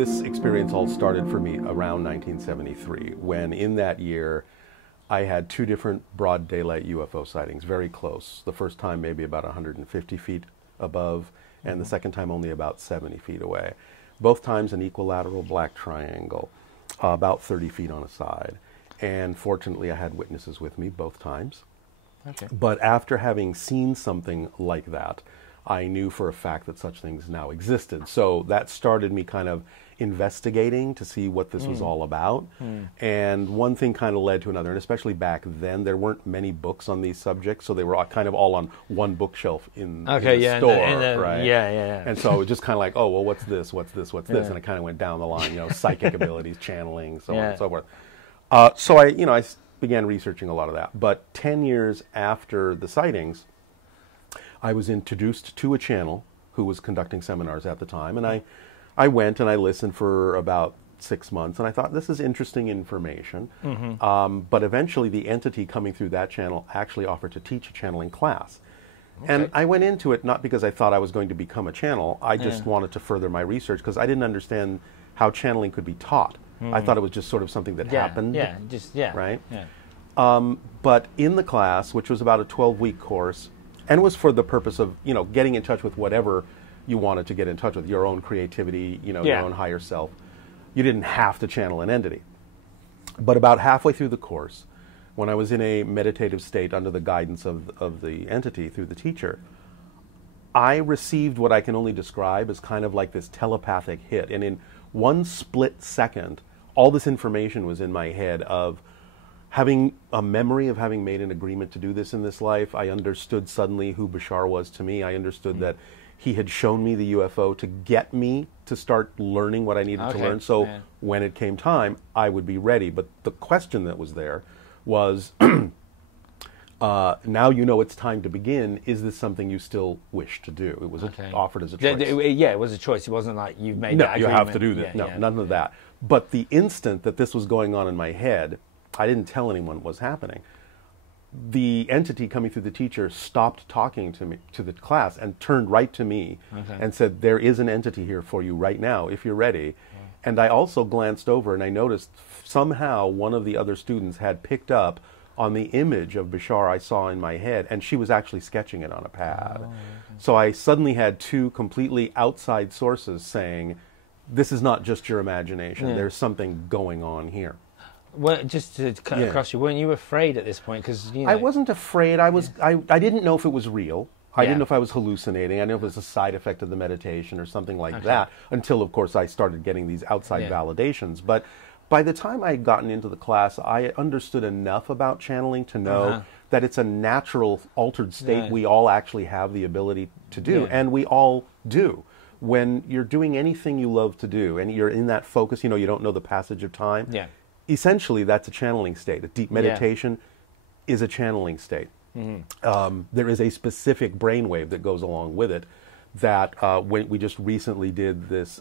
this experience all started for me around 1973, when in that year I had two different broad daylight UFO sightings, very close. The first time maybe about 150 feet above, and the second time only about 70 feet away. Both times an equilateral black triangle, about 30 feet on a side. And fortunately I had witnesses with me both times. Okay. But after having seen something like that, I knew for a fact that such things now existed. So that started me kind of investigating to see what this was all about. And one thing kind of led to another. And especially back then, there weren't many books on these subjects, so they were all kind of all on one bookshelf in the store, right? Yeah. And so it was just kind of like, oh, well, what's this, what's this, what's this? And it kind of went down the line, psychic abilities, channeling, so on and so forth. So I began researching a lot of that. But 10 years after the sightings, I was introduced to a channel who was conducting seminars at the time, and I went and I listened for about 6 months, and I thought, this is interesting information. But eventually the entity coming through that channel actually offered to teach a channeling class. Okay. And I went into it not because I thought I was going to become a channel, I just wanted to further my research because I didn't understand how channeling could be taught. I thought it was just sort of something that happened. Right? Yeah. But in the class, which was about a 12-week course, and was for the purpose of, getting in touch with whatever you wanted to get in touch with, your own creativity, your own higher self. You didn't have to channel an entity. But about halfway through the course, when I was in a meditative state under the guidance of the entity through the teacher, I received what I can only describe as kind of like this telepathic hit. And in one split second, all this information was in my head of having a memory of having made an agreement to do this in this life. I understood suddenly who BASHAR was to me. I understood that he had shown me the UFO to get me to start learning what I needed to learn. So when it came time, I would be ready. But the question that was there was, now you know it's time to begin. Is this something you still wish to do? It was offered as a choice. It was a choice. It wasn't like you've made that agreement. You have to do this. None of that. But the instant that this was going on in my head, I didn't tell anyone what was happening. The entity coming through the teacher stopped talking to me, to the class, and turned right to me and said, there is an entity here for you right now, if you're ready. And I also glanced over and I noticed somehow one of the other students had picked up on the image of BASHAR I saw in my head, and she was actually sketching it on a pad. So I suddenly had two completely outside sources saying, this is not just your imagination, there's something going on here. Well, just to cut across you, weren't you afraid at this point? Because I wasn't afraid. I didn't know if it was real. I didn't know if I was hallucinating. I didn't know if it was a side effect of the meditation or something like that, until, of course, I started getting these outside validations. But by the time I had gotten into the class, I understood enough about channeling to know that it's a natural altered state we all actually have the ability to do, and we all do. When you're doing anything you love to do, and you're in that focus, you don't know the passage of time, essentially that's a channeling state. A deep meditation is a channeling state. There is a specific brainwave that goes along with it that when we just recently did this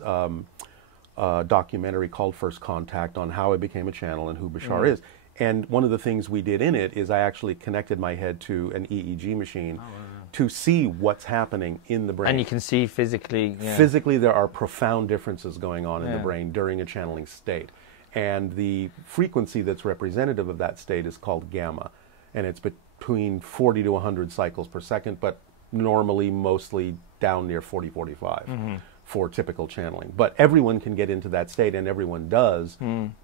documentary called First Contact on how I became a channel and who BASHAR is. And one of the things we did in it is I actually connected my head to an EEG machine to see what's happening in the brain. And you can see physically. Physically, there are profound differences going on in the brain during a channeling state. And the frequency that's representative of that state is called gamma. And it's between 40 to 100 cycles per second, but normally mostly down near 40, 45 for typical channeling. But everyone can get into that state, and everyone does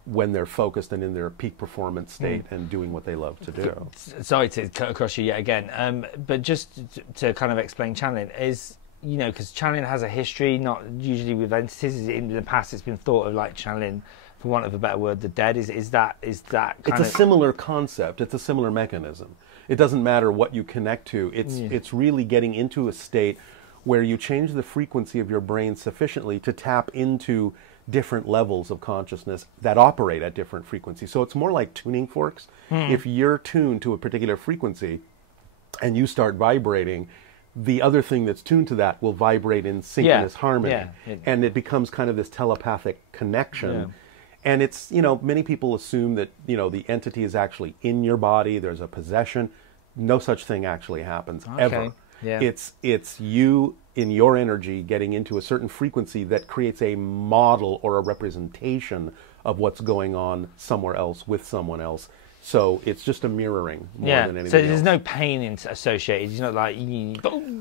when they're focused and in their peak performance state and doing what they love to do. Sorry to cut across you yet again, but just to kind of explain channeling is, because channeling has a history, not usually with entities. In the past, it's been thought of like channeling, for want of a better word, the dead. Is that kind of... It's a similar concept. It's a similar mechanism. It doesn't matter what you connect to. It's really getting into a state where you change the frequency of your brain sufficiently to tap into different levels of consciousness that operate at different frequencies. So it's more like tuning forks. If you're tuned to a particular frequency and you start vibrating, the other thing that's tuned to that will vibrate in synchronous harmony. And it becomes kind of this telepathic connection. And it's, many people assume that, the entity is actually in your body, there's a possession. No such thing actually happens, ever. It's you in your energy getting into a certain frequency that creates a model or a representation of what's going on somewhere else with someone else. So it's just a mirroring more than anything so there's else. no pain associated. It's not like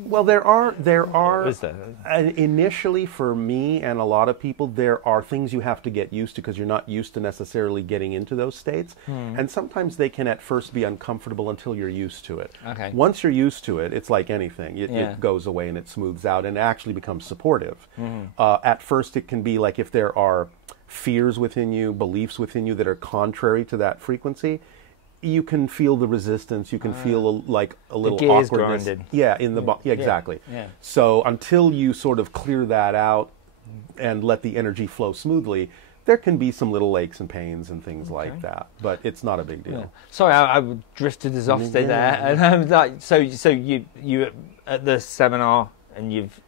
well, there are. Is there? Initially, for me and a lot of people, there are things you have to get used to because you're not used to necessarily getting into those states. And sometimes they can at first be uncomfortable until you're used to it. Okay. Once you're used to it, it's like anything. It goes away and it smooths out and it actually becomes supportive. At first, it can be like if there are fears within you, beliefs within you that are contrary to that frequency, you can feel the resistance. You can feel like a little awkwardness. Grinded. Yeah, in the exactly. Yeah. So until you sort of clear that out and let the energy flow smoothly, there can be some little aches and pains and things like that. But it's not a big deal. Yeah. Sorry, I drifted us off there, and I'm like, so you at the seminar and you've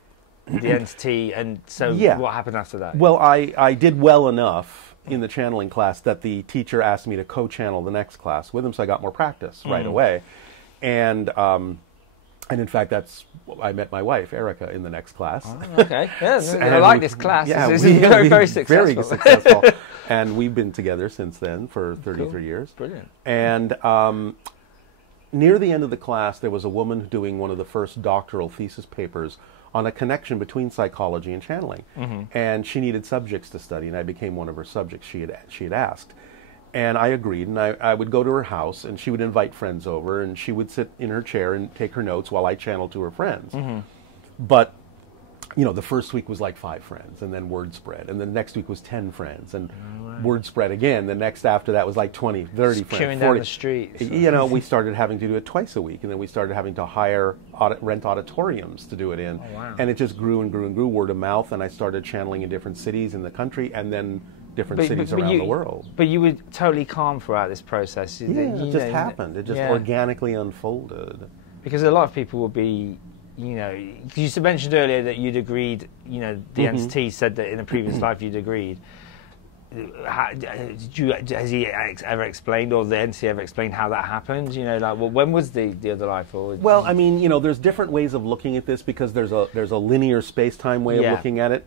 the entity, and so what happened after that? Well, I did well enough in the channeling class that the teacher asked me to co-channel the next class with him, so I got more practice right away. And in fact, I met my wife, Erica, in the next class. Oh, okay, I like this class. Yeah, it's very, very successful. Very successful. And we've been together since then for 33 years. Brilliant. And near the end of the class, there was a woman doing one of the first doctoral thesis papers on a connection between psychology and channeling. And she needed subjects to study, and I became one of her subjects she had asked. And I agreed, and I would go to her house, and she would invite friends over, and she would sit in her chair and take her notes while I channeled to her friends. But, you know, the first week was like 5 friends, and then word spread. And the next week was 10 friends, and word spread again. The next after that was like 20, 30 friends, 40. Down the street. You know, we started having to do it twice a week, and then we started having to rent auditoriums to do it in. Oh, wow. And it just grew and grew and grew, word of mouth, and I started channeling in different cities in the country, and then different cities around the world. But you were totally calm throughout this process. It just happened. It just organically unfolded. Because a lot of people will be, you know, you mentioned earlier that you'd agreed, you know, the entity said that in a previous life you'd agreed. Has he ever explained, or the entity ever explained how that happened? You know, like, well, when was the other life? Well, I mean, you know, there's different ways of looking at this because there's a linear space-time way of looking at it,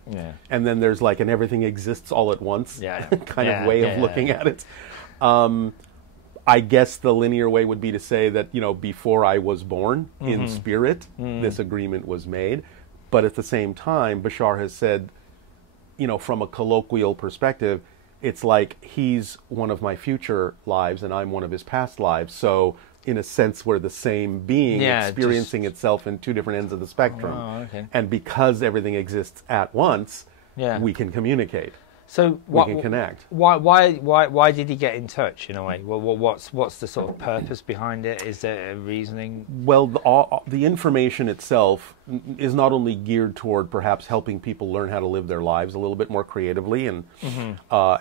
and then there's like an everything exists all at once kind of way of looking at it. I guess the linear way would be to say that, you know, before I was born in spirit, this agreement was made, but at the same time, BASHAR has said, you know, from a colloquial perspective, it's like he's one of my future lives and I'm one of his past lives. So in a sense, we're the same being experiencing itself in 2 different ends of the spectrum. Oh, okay. And because everything exists at once, we can communicate. So we can connect. Why did he get in touch in a way? Well, what's the sort of purpose behind it? Is there a reasoning? Well, the information itself is not only geared toward perhaps helping people learn how to live their lives a little bit more creatively and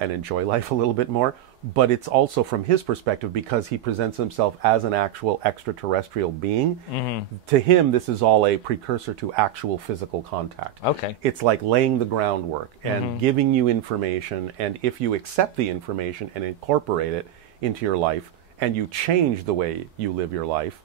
enjoy life a little bit more, but it's also from his perspective because he presents himself as an actual extraterrestrial being. To him, this is all a precursor to actual physical contact. Okay. It's like laying the groundwork and giving you information, and if you accept the information and incorporate it into your life, and you change the way you live your life,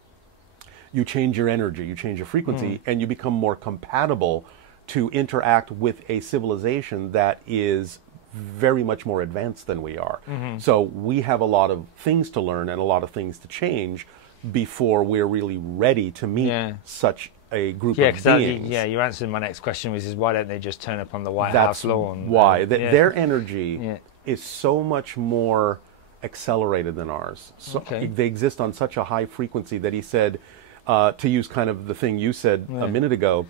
you change your energy, you change your frequency, and you become more compatible to interact with a civilization that is very much more advanced than we are. So we have a lot of things to learn and a lot of things to change before we're really ready to meet such a group of beings. You answered my next question, which is why don't they just turn up on the White House lawn? Why. Their energy is so much more accelerated than ours. So they exist on such a high frequency that he said, to use kind of the thing you said a minute ago,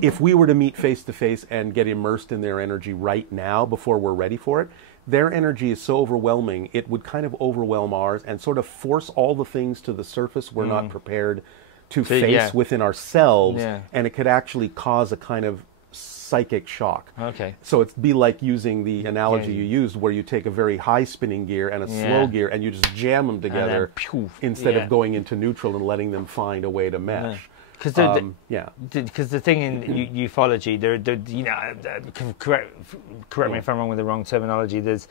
if we were to meet face to face and get immersed in their energy right now before we're ready for it, their energy is so overwhelming, it would kind of overwhelm ours and sort of force all the things to the surface we're not prepared to face within ourselves, and it could actually cause a kind of psychic shock. Okay. So it'd be like using the analogy you used where you take a very high spinning gear and a slow gear and you just jam them together instead of going into neutral and letting them find a way to mesh. Because the thing in ufology, you know, correct me if I'm wrong with the wrong terminology. There's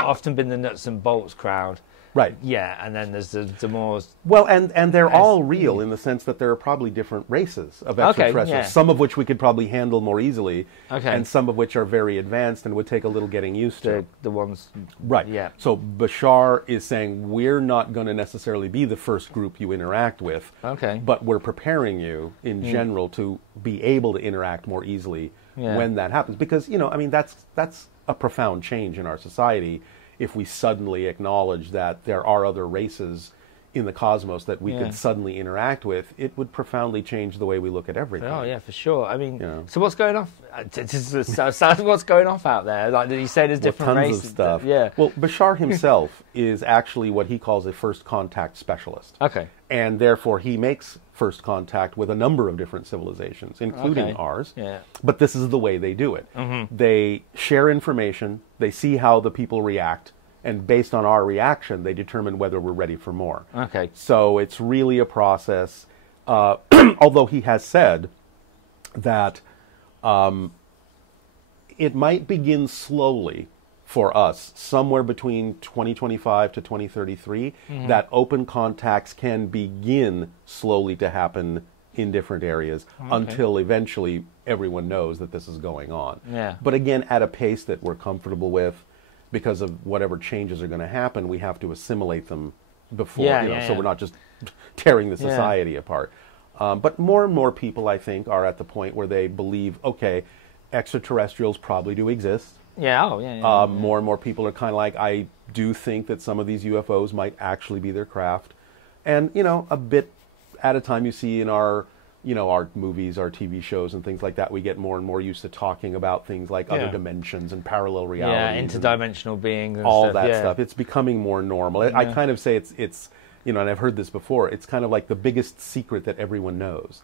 often been the nuts and bolts crowd, Right. Yeah, and then there's the more... Well, and they're all real in the sense that there are probably different races of extraterrestrials, some of which we could probably handle more easily, and some of which are very advanced and would take a little getting used to. The ones... Right. Yeah. So BASHAR is saying, we're not going to necessarily be the first group you interact with, but we're preparing you in general to be able to interact more easily when that happens. Because, I mean, that's a profound change in our society. If we suddenly acknowledge that there are other races in the cosmos that we could suddenly interact with, it would profoundly change the way we look at everything. Oh yeah, for sure. I mean, so what's going off? What's going off out there? Like, did you say there's different tons races? Of stuff. Yeah. Well, BASHAR himself is actually what he calls a first contact specialist. Okay. And therefore, he makes first contact with a number of different civilizations, including ours. Yeah. But this is the way they do it. They share information. They see how the people react. And based on our reaction, they determine whether we're ready for more. Okay. So it's really a process. Although he has said that it might begin slowly for us, somewhere between 2025 to 2033, that open contacts can begin slowly to happen in different areas until eventually everyone knows that this is going on. Yeah. But again, at a pace that we're comfortable with. Because of whatever changes are going to happen, we have to assimilate them before, so we're not just tearing the society apart. But more and more people, I think, are at the point where they believe, okay, extraterrestrials probably do exist. Yeah, More and more people are kind of like, I do think that some of these UFOs might actually be their craft. And, a bit at a time you see in our movies, our TV shows and things like that, we get more and more used to talking about things like other dimensions and parallel realities. Yeah, interdimensional beings and all stuff. that stuff. It's becoming more normal. I kind of say it's and I've heard this before, it's kind of like the biggest secret that everyone knows,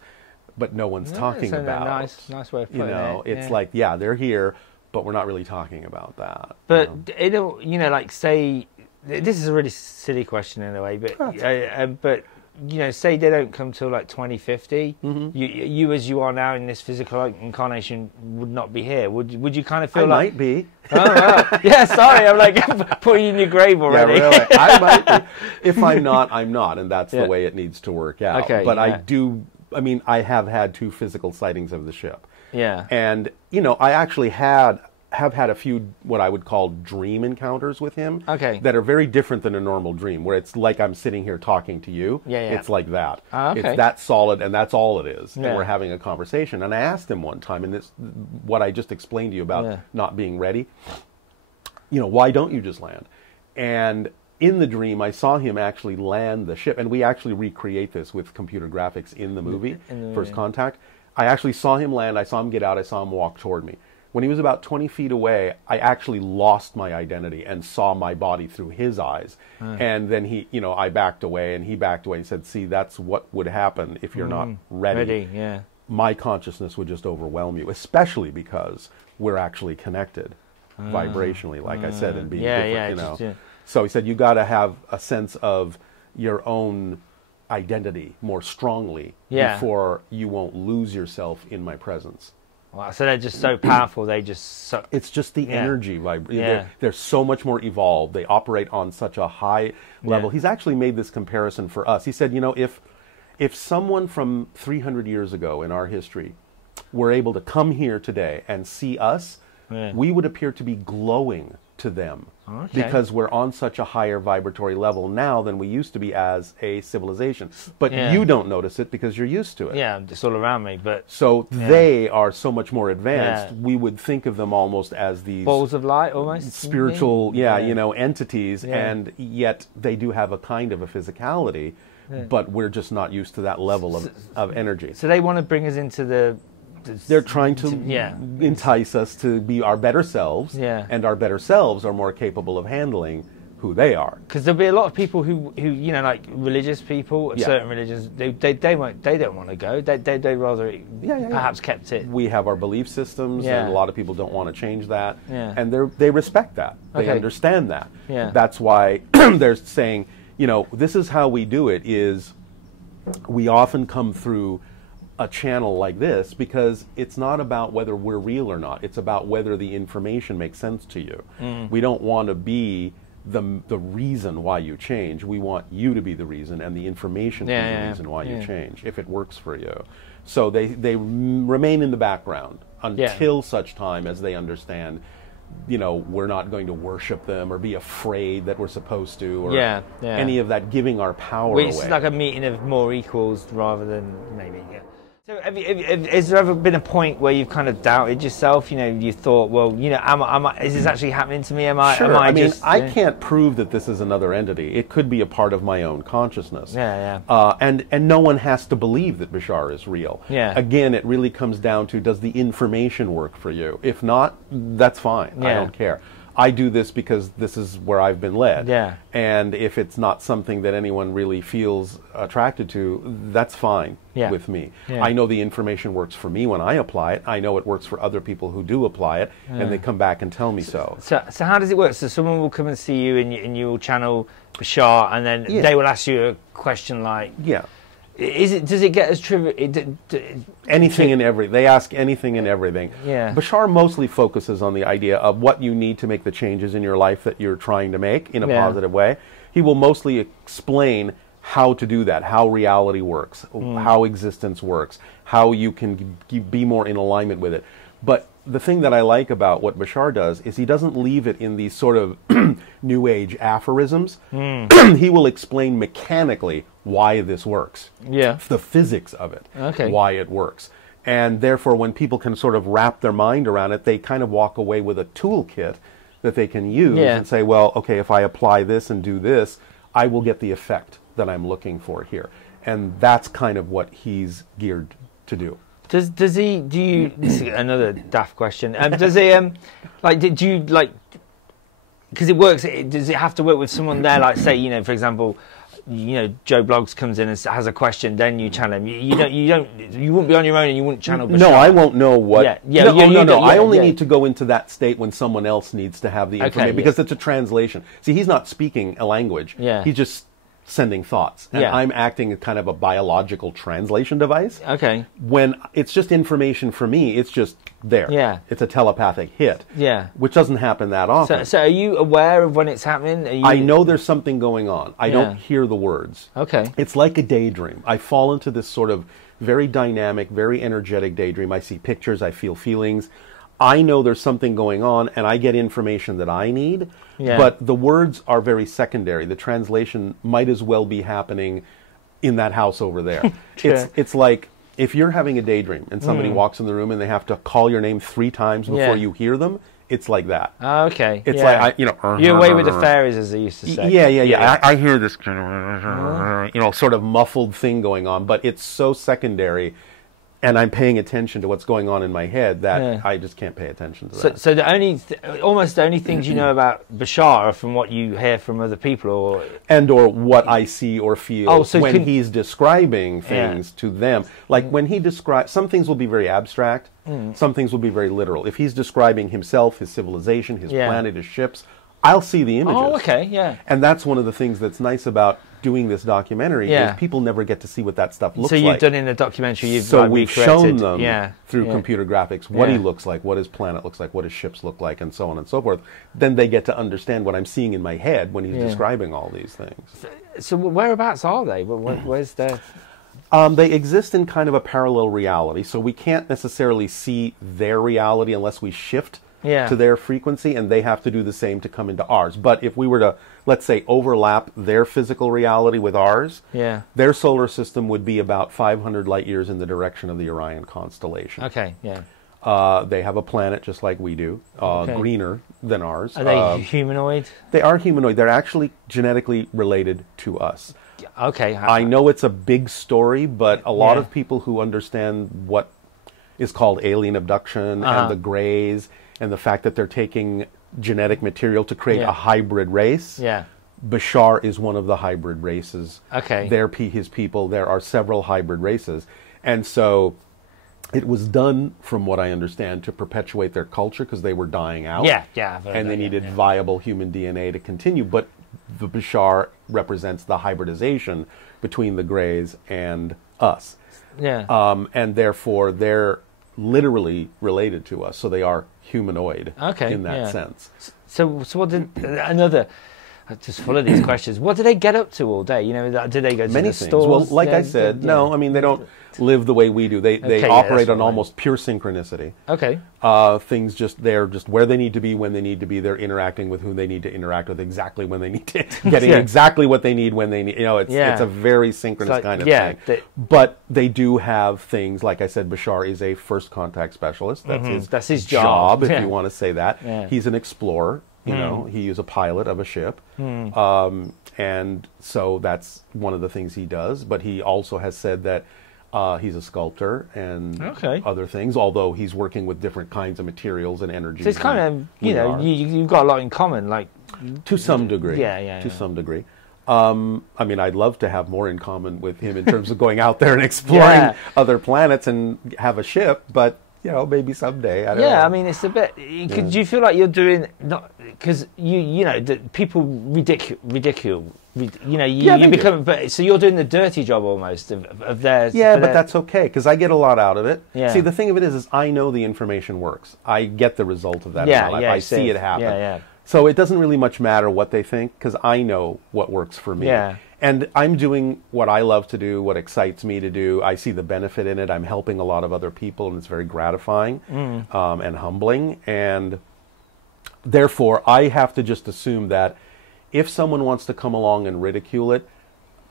but no one's talking about. Nice way of putting it. It's like, they're here, but we're not really talking about that. But, like, say, this is a really silly question in a way, but say they don't come till like 2050, you as you are now in this physical incarnation would not be here. Would you kind of feel like... might be. Oh, wow. Yeah, sorry, I'm like putting you in your grave already. Yeah, really. I might be. If I'm not, I'm not, and that's the way it needs to work out. Okay, but I have had 2 physical sightings of the ship. Yeah. And, I actually have had a few what I would call dream encounters with him that are very different than a normal dream, where it's like I'm sitting here talking to you. It's like that. It's that solid, and that's all it is. And we're having a conversation. And I asked him one time, and this what I just explained to you about not being ready, why don't you just land? And in the dream, I saw him actually land the ship, and we actually recreate this with computer graphics in the movie, First Contact. I actually saw him land, I saw him get out, I saw him walk toward me. When he was about 20 feet away, I actually lost my identity and saw my body through his eyes. And then I backed away, and he backed away and said, see, that's what would happen if you're not ready. My consciousness would just overwhelm you, especially because we're actually connected vibrationally, like I said, and being different, So he said, you got to have a sense of your own identity more strongly before you won't lose yourself in my presence. Wow, so they're just so powerful. It's just the energy. They're so much more evolved. They operate on such a high level. He's actually made this comparison for us. He said, if someone from 300 years ago in our history were able to come here today and see us, we would appear to be glowing to them because we're on such a higher vibratory level now than we used to be as a civilization. But you don't notice it because you're used to it. Yeah, it's all around me. But they are so much more advanced. We would think of them almost as these balls of light, almost spiritual, entities, and yet they do have a kind of a physicality. But we're just not used to that level of energy. So they want to bring us into the... They're trying to entice us to be our better selves, and our better selves are more capable of handling who they are. Because there'll be a lot of people who like religious people, certain religions, they don't want to go. They rather perhaps kept it. We have our belief systems, and a lot of people don't want to change that, and they respect that. They understand that. That's why they're saying, this is how we do it. Is we often come through a channel like this because it's not about whether we're real or not. It's about whether the information makes sense to you. We don't want to be the reason why you change. We want you to be the reason, and the information to be the reason why you change, if it works for you. So they remain in the background until such time as they understand, you know, we're not going to worship them or be afraid that we're supposed to, or any of that, giving our power away. It's like a meeting of more equals rather than maybe. So has there ever been a point where you've kind of doubted yourself? You know, you thought, well, you know, is this actually happening to me? Sure. I mean, I can't prove that this is another entity. It could be a part of my own consciousness. And no one has to believe that BASHAR is real. Again, it really comes down to, does the information work for you? If not, that's fine. I don't care. I do this because this is where I've been led. And if it's not something that anyone really feels attracted to, that's fine with me. I know the information works for me when I apply it. I know it works for other people who do apply it, and they come back and tell me so. So how does it work? So someone will come and see you, and you will channel BASHAR, and then they will ask you a question like... Does it get as trivial? Anything and everything. They ask anything and everything. BASHAR mostly focuses on the idea of what you need to make the changes in your life that you're trying to make in a positive way. He will mostly explain how to do that, how reality works, how existence works, how you can be more in alignment with it. But the thing that I like about what BASHAR does is he doesn't leave it in these sort of New Age aphorisms. He will explain mechanically why this works. The physics of it. Why it works. And therefore, when people can sort of wrap their mind around it, they kind of walk away with a toolkit that they can use and say, well, okay, if I apply this and do this, I will get the effect that I'm looking for here. And that's kind of what he's geared to do. Does he, do you, this is another daft question, does he, like, did you, like, because it works, does it have to work with someone there, like, say, you know, for example, you know, Joe Bloggs comes in and has a question, then you channel him. You wouldn't be on your own and you wouldn't channel BASHAR. No, I won't know what. No. I only need to go into that state when someone else needs to have the information, because it's a translation. See, he's not speaking a language. He's just sending thoughts, and I'm acting as kind of a biological translation device. When it's just information for me, it's just there. It's a telepathic hit. Which doesn't happen that often. So are you aware of when it's happening? I know there's something going on. I don't hear the words. It's like a daydream. I fall into this sort of very dynamic, very energetic daydream. I see pictures, I feel feelings. I know there's something going on, and I get information that I need, but the words are very secondary. The translation might as well be happening in that house over there. It's like if you're having a daydream and somebody walks in the room and they have to call your name 3 times before you hear them. It's like that. It's like, you know... You're away with the fairies, as they used to say. I hear this kind of, you know, sort of muffled thing going on, but it's so secondary, and I'm paying attention to what's going on in my head that I just can't pay attention to that. So the almost the only things you know about BASHAR are from what you hear from other people, or what I see or feel when he's describing things to them. Like when he describes, some things will be very abstract, some things will be very literal. If he's describing himself, his civilization, his planet, his ships, I'll see the images. And that's one of the things that's nice about doing this documentary is people never get to see what that stuff looks like. So you've done in the documentary, you've we've shown them through computer graphics what he looks like, what his planet looks like, what his ships look like, and so on and so forth. Then they get to understand what I'm seeing in my head when he's describing all these things. So whereabouts are they? Where's their... They exist in kind of a parallel reality, so we can't necessarily see their reality unless we shift to their frequency, and they have to do the same to come into ours. But if we were to, let's say, overlap their physical reality with ours, their solar system would be about 500 light years in the direction of the Orion constellation. They have a planet just like we do, greener than ours. Are they humanoid? They are humanoid. They're actually genetically related to us. I know it's a big story, but a lot of people who understand what is called alien abduction and the Greys, and the fact that they're taking genetic material to create a hybrid race. BASHAR is one of the hybrid races. They're his people. There are several hybrid races. And so it was done, from what I understand, to perpetuate their culture because they were dying out. And they needed viable human DNA to continue. But the BASHAR represents the hybridization between the Greys and us. And therefore, they're literally related to us. So they are humanoid in that sense. So what did another just full of these questions. What do they get up to all day? You know, do they go to many the things? stores? Well, like I said, no. I mean, they don't live the way we do. They operate on almost pure synchronicity. Okay. Things they're just where they need to be when they need to be. They're interacting with who they need to interact with exactly when they need to, getting exactly what they need when they need. You know, it's a very synchronous kind of thing. But they do have things, like I said, BASHAR is a first contact specialist. That's his job, if you want to say that. Yeah. He's an explorer. You know, he is a pilot of a ship. And so that's one of the things he does. But he also has said that he's a sculptor and other things, although he's working with different kinds of materials and energies. So it's kind of, you know, you've got a lot in common, like... To some degree. To some degree. I mean, I'd love to have more in common with him in terms of going out there and exploring other planets and have a ship, but... You know, maybe someday. I don't know. I mean, it's a bit. Do you feel like you're doing not because you know people ridicule. You know, you become. But so you're doing the dirty job almost of theirs. Yeah, but that's okay because I get a lot out of it. Yeah. See, the thing of it is I know the information works. I get the result of that in my life. I see it happen. So it doesn't really much matter what they think because I know what works for me. Yeah. And I'm doing what I love to do, what excites me to do. I see the benefit in it. I'm helping a lot of other people, and it's very gratifying and humbling. And therefore, I have to just assume that if someone wants to come along and ridicule it,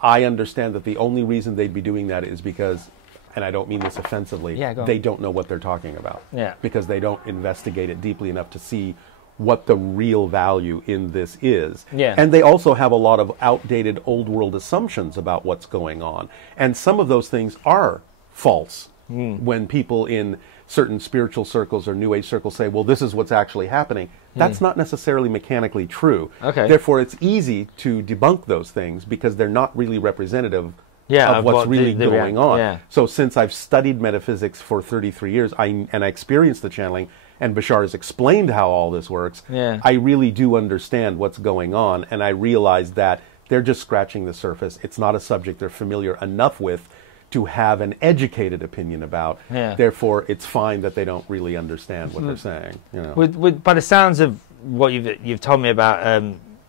I understand that the only reason they'd be doing that is because, and I don't mean this offensively, they don't know what they're talking about. Because they don't investigate it deeply enough to see what the real value in this is. And they also have a lot of outdated old world assumptions about what's going on. And some of those things are false when people in certain spiritual circles or New Age circles say, well, this is what's actually happening. That's not necessarily mechanically true. Therefore, it's easy to debunk those things because they're not really representative of what's really going on. So since I've studied metaphysics for 33 years and I experienced the channeling, and BASHAR has explained how all this works, I really do understand what's going on, and I realize that they're just scratching the surface. It's not a subject they're familiar enough with to have an educated opinion about. Therefore, it's fine that they don't really understand what they're saying. You know? By the sounds of what you've told me about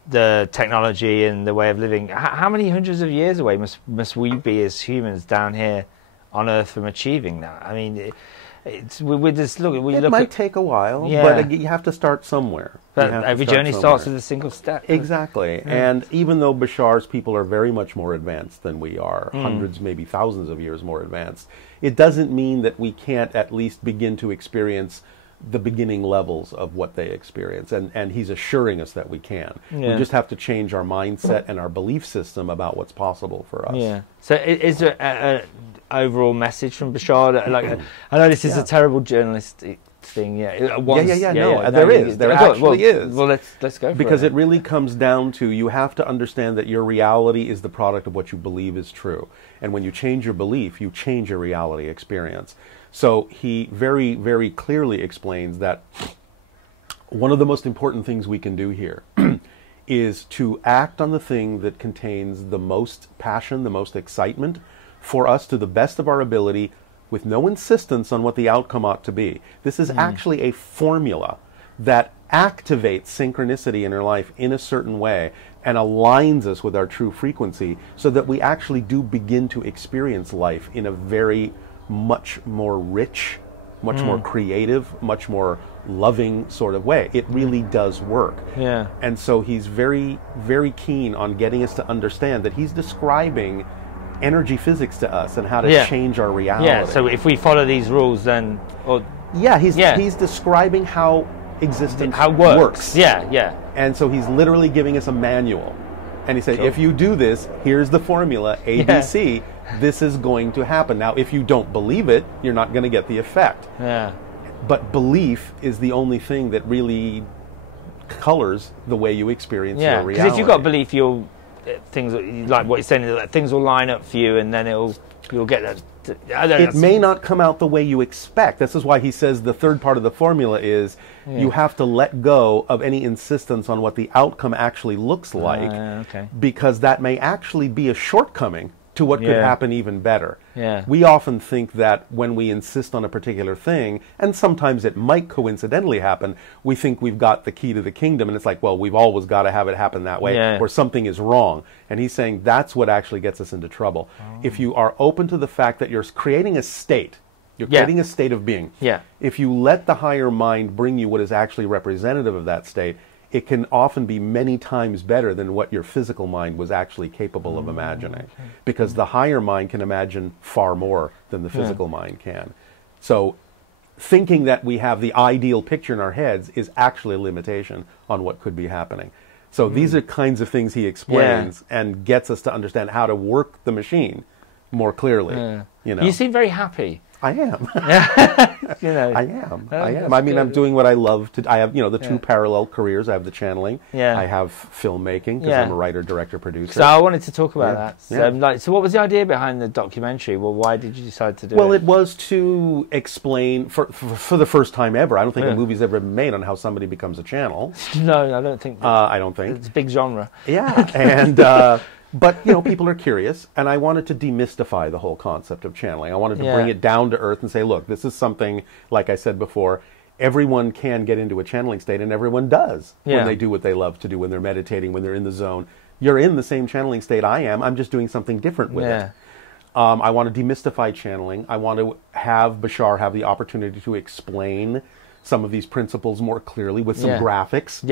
the technology and the way of living, how many hundreds of years away must we be as humans down here on Earth from achieving that? I mean... It might take a while, but you have to start somewhere. But every journey starts with a single step. Exactly. And even though BASHAR's people are very much more advanced than we are, hundreds, maybe thousands of years more advanced, it doesn't mean that we can't at least begin to experience the beginning levels of what they experience. And he's assuring us that we can. We just have to change our mindset and our belief system about what's possible for us. So is there an overall message from BASHAR? Like, I know this is a terrible journalistic thing. There is. There actually is. Well, let's go for it. Because it really comes down to you have to understand that your reality is the product of what you believe is true. And when you change your belief, you change your reality experience. So he very, very clearly explains that one of the most important things we can do here is to act on the thing that contains the most passion, the most excitement for us to the best of our ability with no insistence on what the outcome ought to be. This is actually a formula that activates synchronicity in our life in a certain way and aligns us with our true frequency so that we actually do begin to experience life in a very much more rich, much more creative, much more loving sort of way. It really does work. And so he's very, very keen on getting us to understand that he's describing energy physics to us and how to change our reality. So if we follow these rules, then... he's describing how existence works. And so he's literally giving us a manual. And he said, if you do this, here's the formula, ABC, this is going to happen. Now, if you don't believe it, you're not going to get the effect. But belief is the only thing that really colors the way you experience your reality. Because if you've got belief, things like what you're saying, things will line up for you, and then you'll get that. It may not come out the way you expect. This is why he says the third part of the formula is you have to let go of any insistence on what the outcome actually looks like, because that may actually be a shortcoming to what could happen even better. Yeah. We often think that when we insist on a particular thing, and sometimes it might coincidentally happen, we think we've got the key to the kingdom, and it's like, well, we've always got to have it happen that way, or something is wrong. And he's saying that's what actually gets us into trouble. If you are open to the fact that you're creating a state, you're creating a state of being. If you let the higher mind bring you what is actually representative of that state, it can often be many times better than what your physical mind was actually capable of imagining. Because the higher mind can imagine far more than the physical mind can. So thinking that we have the ideal picture in our heads is actually a limitation on what could be happening. So these are kinds of things he explains and gets us to understand how to work the machine more clearly. You know. You seem very happy. I am. You know. I am. I mean, I'm doing what I love to. I have, the two parallel careers. I have the channeling. I have filmmaking because I'm a writer, director, producer. So I wanted to talk about that. So what was the idea behind the documentary? Well, why did you decide to do it? Well, it was to explain for the first time ever. I don't think a movie's ever been made on how somebody becomes a channel. No, I don't think. I don't think it's a big genre. Yeah, and. But, people are curious, and I wanted to demystify the whole concept of channeling. I wanted to bring it down to earth and say, look, this is something, like I said before, everyone can get into a channeling state, and everyone does when they do what they love to do, when they're meditating, when they're in the zone. You're in the same channeling state I am. I'm just doing something different with it. I want to demystify channeling. I want to have Bashar have the opportunity to explain some of these principles more clearly with some graphics.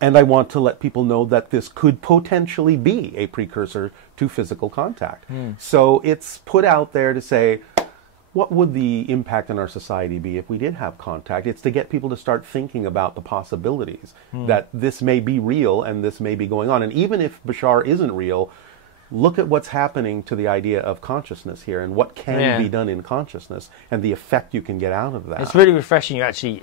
And I want to let people know that this could potentially be a precursor to physical contact. So it's put out there to say, what would the impact on our society be if we did have contact? It's to get people to start thinking about the possibilities, that this may be real and this may be going on. And even if Bashar isn't real, look at what's happening to the idea of consciousness here and what can be done in consciousness and the effect you can get out of that. It's really refreshing. You actually,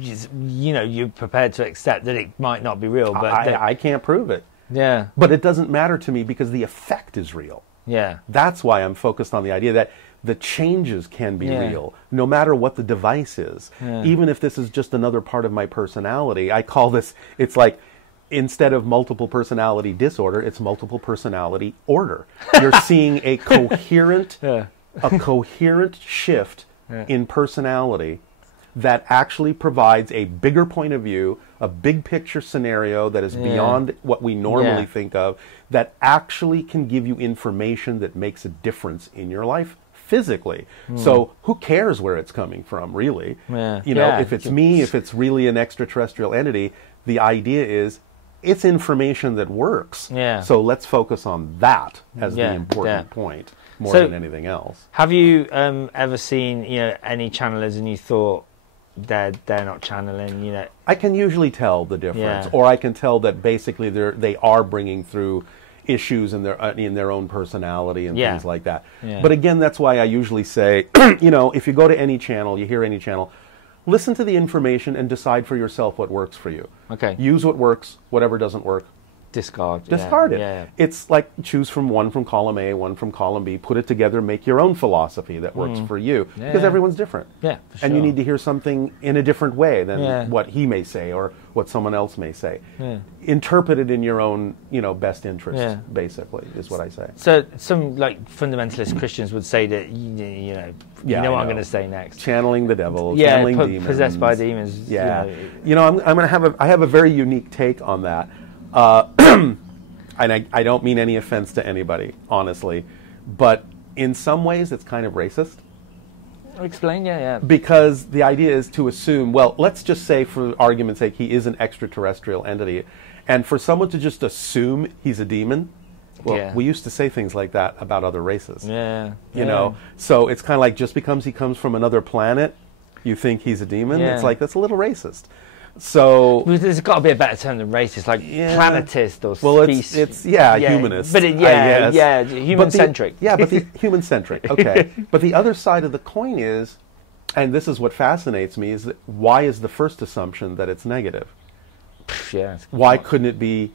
you're prepared to accept that it might not be real. But I can't prove it. Yeah. But it doesn't matter to me because the effect is real. Yeah. That's why I'm focused on the idea that the changes can be real, no matter what the device is. Even if this is just another part of my personality, I call this, it's like, instead of multiple personality disorder, it's multiple personality order. You're seeing a coherent, shift in personality that actually provides a bigger point of view, a big picture scenario that is beyond what we normally think of, that actually can give you information that makes a difference in your life physically. So who cares where it's coming from, really? If it's me, if it's really an extraterrestrial entity, the idea is it's information that works. So let's focus on that as the important point more than anything else. Have you ever seen any channelers and you thought they're not channeling? I can usually tell the difference, or I can tell that basically they are bringing through issues in their own personality and things like that. But again, that's why I usually say, if you go to any channel, you hear any channel, listen to the information and decide for yourself what works for you. Use what works, whatever doesn't work, discard it. It's like choose from one from column A, one from column B, put it together, make your own philosophy that works for you, because everyone's different. And you need to hear something in a different way than what he may say or what someone else may say. Interpret it in your own, best interest, basically, is what I say. So some fundamentalist Christians would say that what I'm going to say next. Channeling the devil, channeling demons, possessed by demons. I have a very unique take on that. And I don't mean any offense to anybody, honestly, but in some ways it's kind of racist. Explain, Because the idea is to assume, well, let's just say for argument's sake he is an extraterrestrial entity, and for someone to just assume he's a demon, well, we used to say things like that about other races. You know, so it's kind of like just because he comes from another planet, you think he's a demon? It's like, that's a little racist. So there's got to be a better term than racist, like planetist or species. It's humanist. But human-centric. But the human-centric. Okay. But the other side of the coin is, and this is what fascinates me, is that why is the first assumption that it's negative? Why couldn't it be?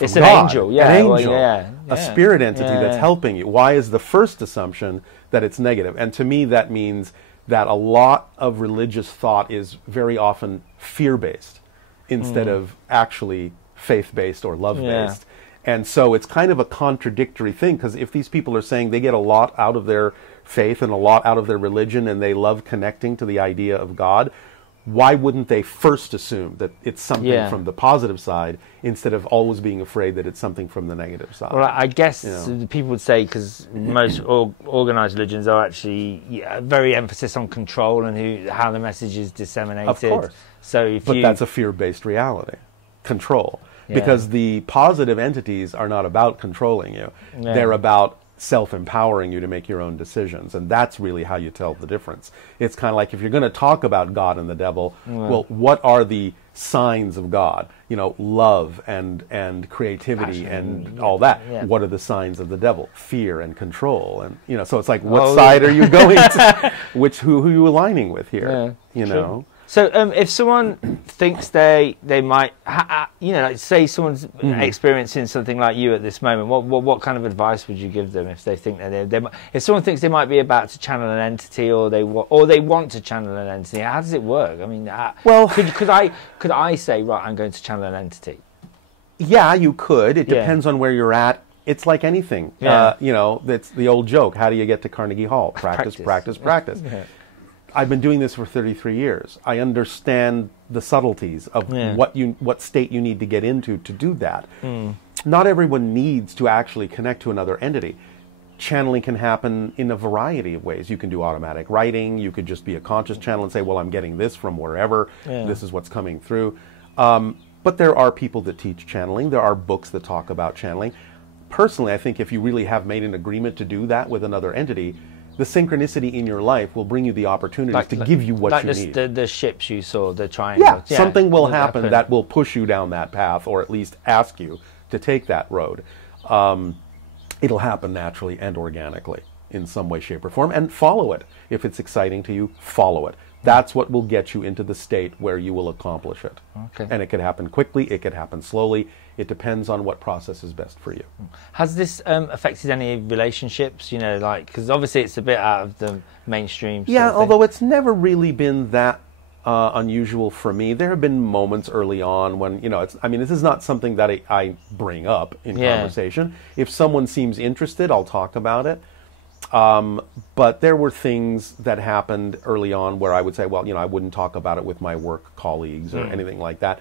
It's God, an angel. A spirit entity that's helping you. Why is the first assumption that it's negative? And to me, that means that a lot of religious thought is very often fear-based instead of actually faith-based or love-based. And so it's kind of a contradictory thing, because if these people are saying they get a lot out of their faith and a lot out of their religion and they love connecting to the idea of God, why wouldn't they first assume that it's something from the positive side instead of always being afraid that it's something from the negative side? Well, I guess people would say, because most organized religions are actually very emphasis on control and how the message is disseminated. Of course. So but that's a fear-based reality, control. Because the positive entities are not about controlling you. Yeah. They're about self-empowering you to make your own decisions. And that's really how you tell the difference. It's kind of like, if you're going to talk about God and the devil, well, what are the signs of God? You know, love and creativity and all that. Yeah. What are the signs of the devil? Fear and control. And, you know, so it's like, what side are you going to? Who are you aligning with here? Yeah, you know? So if someone thinks they might, you know, like say someone's experiencing something like you at this moment, what kind of advice would you give them if they think that if someone thinks they might be about to channel an entity, or they want to channel an entity? How does it work? I mean, well, could I say, right, I'm going to channel an entity? Yeah, you could. It depends on where you're at. It's like anything. Yeah. You know, it's the old joke. How do you get to Carnegie Hall? Practice, practice, practice. Yeah. I've been doing this for 33 years. I understand the subtleties of what state you need to get into to do that. Not everyone needs to actually connect to another entity. Channeling can happen in a variety of ways. You can do automatic writing. You could just be a conscious channel and say, well, I'm getting this from wherever. This is what's coming through. But there are people that teach channeling. There are books that talk about channeling. Personally, I think if you really have made an agreement to do that with another entity, the synchronicity in your life will bring you the opportunities to give you what you need. Like the ships you saw, the triangle. Yeah, something will happen that will push you down that path, or at least ask you to take that road. It'll happen naturally and organically in some way, shape, or form, and follow it. If it's exciting to you, follow it. That's what will get you into the state where you will accomplish it. Okay. And it could happen quickly, it could happen slowly. It depends on what process is best for you. Has this affected any relationships, you know, like, because obviously it's a bit out of the mainstream. Yeah, although it's never really been that unusual for me. There have been moments early on when, you know, I mean, this is not something that I bring up in conversation. If someone seems interested, I'll talk about it. But there were things that happened early on where I would say, well, you know, I wouldn't talk about it with my work colleagues or anything like that.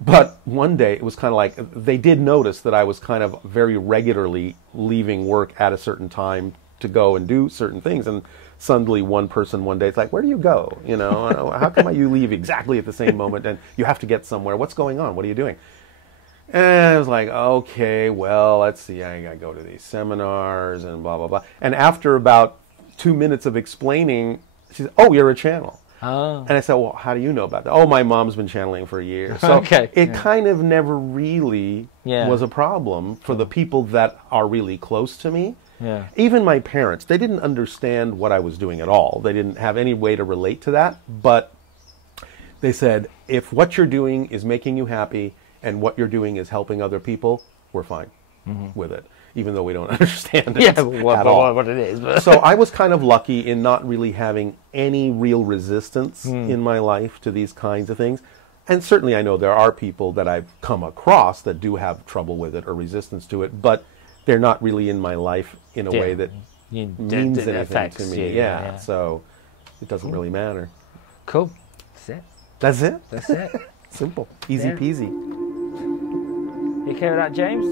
But one day it was kind of like, they did notice that I was kind of very regularly leaving work at a certain time to go and do certain things. And suddenly one person one day, it's like, where do you go? You know, how come you leave exactly at the same moment and you have to get somewhere? What's going on? What are you doing? And I was like, okay, well, let's see. I got to go to these seminars and blah, blah, blah. And after about 2 minutes of explaining, she said, oh, you're a channel. Oh. And I said, well, how do you know about that? Oh, my mom's been channeling for years. So it kind of never really was a problem for the people that are really close to me. Yeah. Even my parents, they didn't understand what I was doing at all. They didn't have any way to relate to that. But they said, if what you're doing is making you happy and what you're doing is helping other people, we're fine with it, even though we don't understand it at all. What it is. But so I was kind of lucky in not really having any real resistance in my life to these kinds of things. And certainly I know there are people that I've come across that do have trouble with it or resistance to it, but they're not really in my life in a way that means anything to me. Yeah, so it doesn't really matter. Cool. That's it. That's it? That's it. Simple. Easy peasy. You okay with that, James?